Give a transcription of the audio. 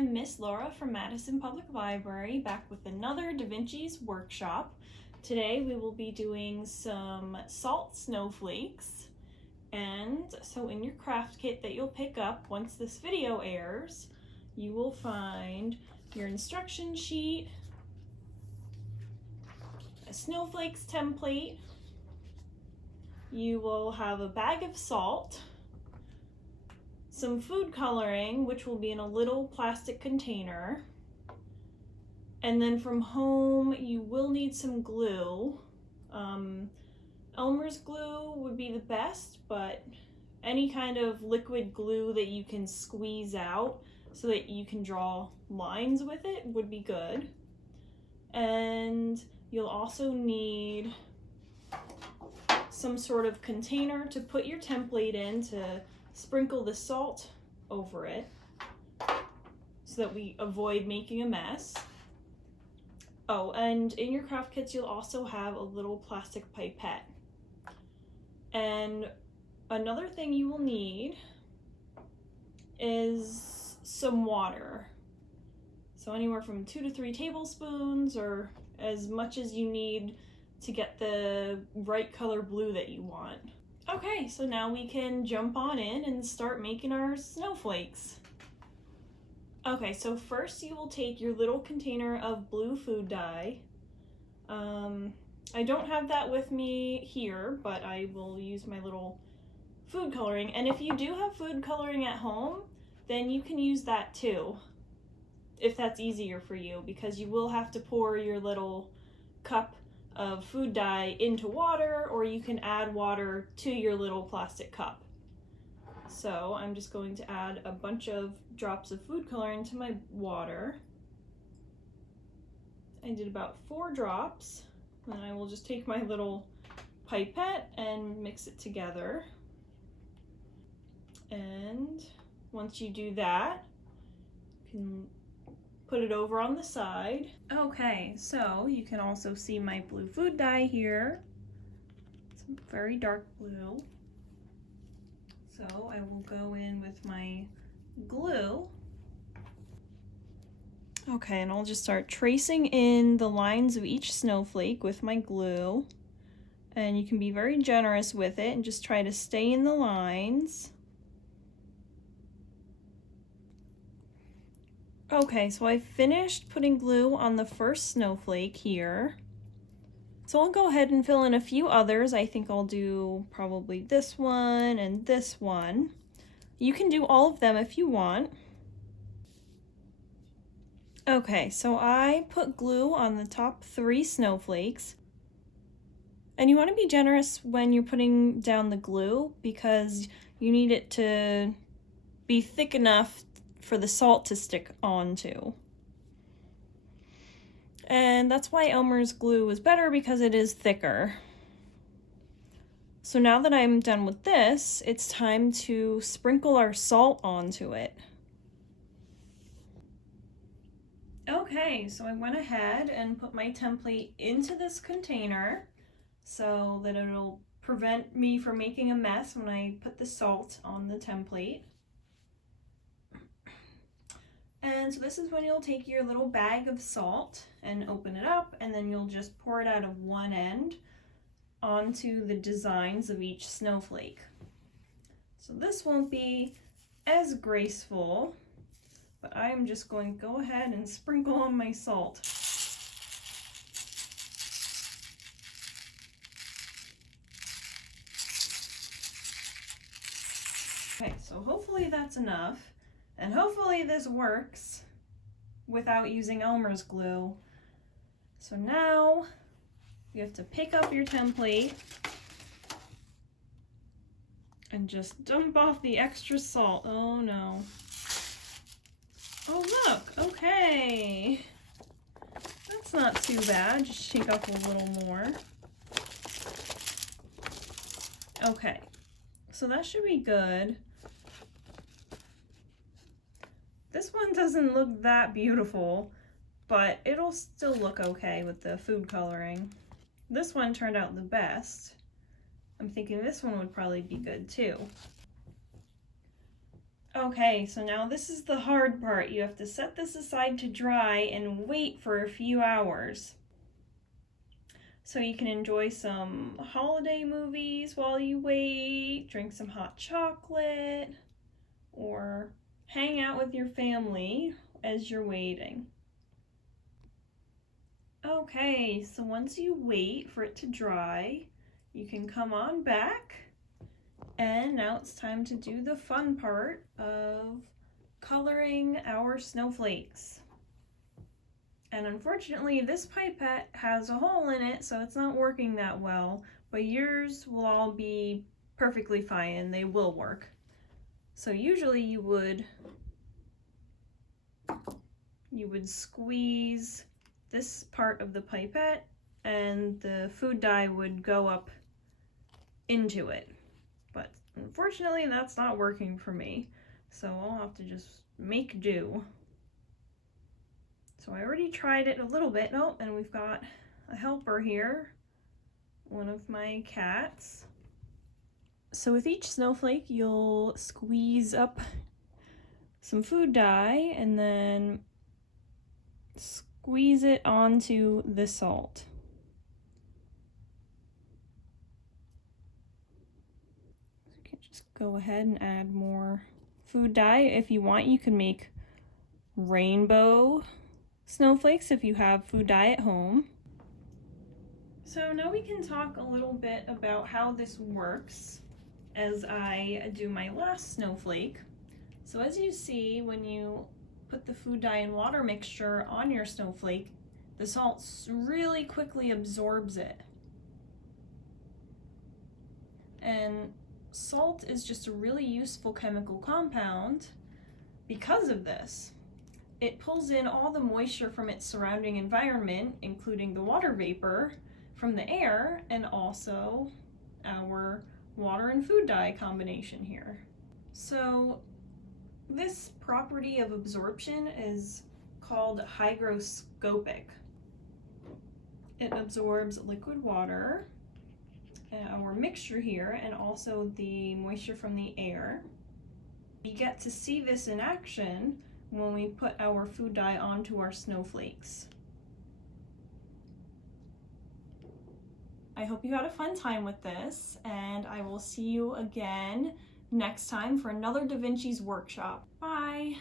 I'm Miss Laura from Madison Public Library, back with another DaVinci's workshop. Today we will be doing some salt snowflakes. And so in your craft kit that you'll pick up once this video airs, you will find your instruction sheet, a snowflakes template, you will have a bag of salt, some food coloring, which will be in a little plastic container, and then from home you will need some glue. Elmer's glue would be the best, but any kind of liquid glue that you can squeeze out so that you can draw lines with it would be good. And you'll also need some sort of container to put your template in to sprinkle the salt over it so that we avoid making a mess. Oh, and in your craft kits you'll also have a little plastic pipette. And another thing you will need is some water. So anywhere from 2 to 3 tablespoons, or as much as you need to get the right color blue that you want. Okay, so now we can jump on in and start making our snowflakes. Okay, so first you will take your little container of blue food dye. I don't have that with me here, but I will use my little food coloring. And if you do have food coloring at home, then you can use that too, if that's easier for you, because you will have to pour your little cup of food dye into water, or you can add water to your little plastic cup. So I'm just going to add a bunch of drops of food coloring to my water. I did about 4 drops. Then I will just take my little pipette and mix it together. And once you do that, you can put it over on the side. Okay, so you can also see my blue food dye here. It's very dark blue. So I will go in with my glue. Okay, and I'll just start tracing in the lines of each snowflake with my glue. And you can be very generous with it and just try to stay in the lines. Okay, so I finished putting glue on the first snowflake here. So I'll go ahead and fill in a few others. I think I'll do probably this one and this one. You can do all of them if you want. Okay, so I put glue on the top 3 snowflakes. And you want to be generous when you're putting down the glue because you need it to be thick enough for the salt to stick onto. And that's why Elmer's glue is better, because it is thicker. So now that I'm done with this, it's time to sprinkle our salt onto it. Okay, so I went ahead and put my template into this container so that it'll prevent me from making a mess when I put the salt on the template. And so this is when you'll take your little bag of salt and open it up, and then you'll just pour it out of one end onto the designs of each snowflake. So this won't be as graceful, but I'm just going to go ahead and sprinkle on my salt. Okay, so hopefully that's enough. And hopefully this works without using Elmer's glue. So now you have to pick up your template and just dump off the extra salt. Oh no. Oh look, okay. That's not too bad, just shake off a little more. Okay, so that should be good. This one doesn't look that beautiful, but it'll still look okay with the food coloring. This one turned out the best. I'm thinking this one would probably be good too. Okay, so now this is the hard part. You have to set this aside to dry and wait for a few hours. So you can enjoy some holiday movies while you wait, drink some hot chocolate, or hang out with your family as you're waiting. Okay, so once you wait for it to dry, you can come on back. And now it's time to do the fun part of coloring our snowflakes. And unfortunately, this pipette has a hole in it, so it's not working that well, but yours will all be perfectly fine. They will work. So usually you would squeeze this part of the pipette and the food dye would go up into it. But unfortunately, that's not working for me, so I'll have to just make do. So I already tried it a little bit. Oh, and we've got a helper here, one of my cats. So with each snowflake, you'll squeeze up some food dye and then squeeze it onto the salt. You can just go ahead and add more food dye. If you want, you can make rainbow snowflakes if you have food dye at home. So now we can talk a little bit about how this works as I do my last snowflake. So as you see, when you put the food dye and water mixture on your snowflake, the salt really quickly absorbs it. And salt is just a really useful chemical compound because of this. It pulls in all the moisture from its surrounding environment, including the water vapor from the air, and also our water and food dye combination here. So this property of absorption is called hygroscopic. It absorbs liquid water, our mixture here, and also the moisture from the air. You get to see this in action when we put our food dye onto our snowflakes. I hope you had a fun time with this, and I will see you again next time for another DaVinci's workshop. Bye!